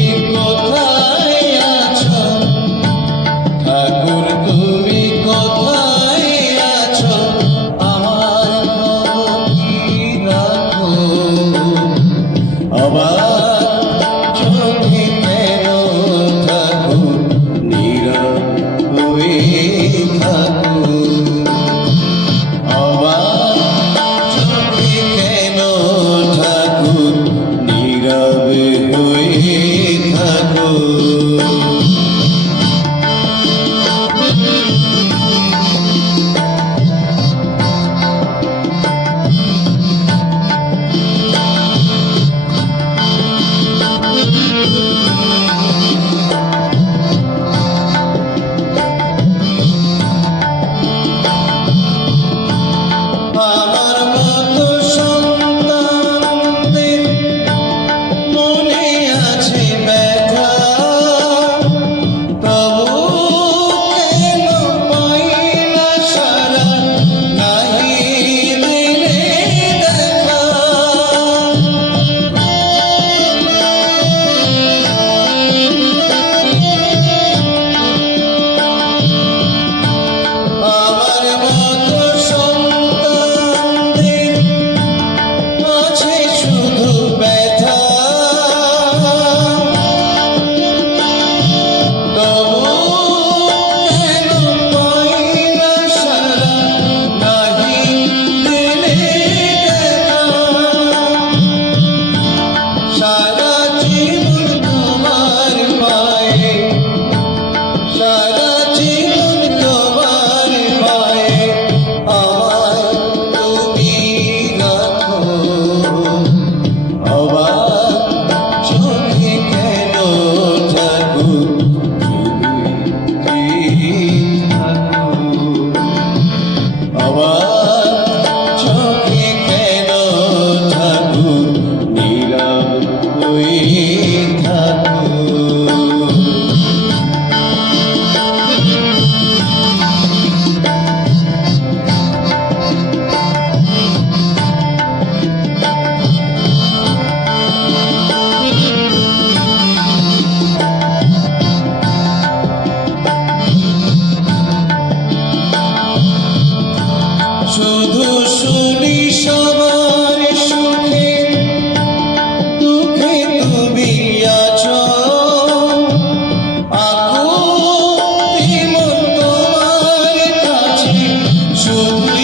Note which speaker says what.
Speaker 1: Keep. Señor.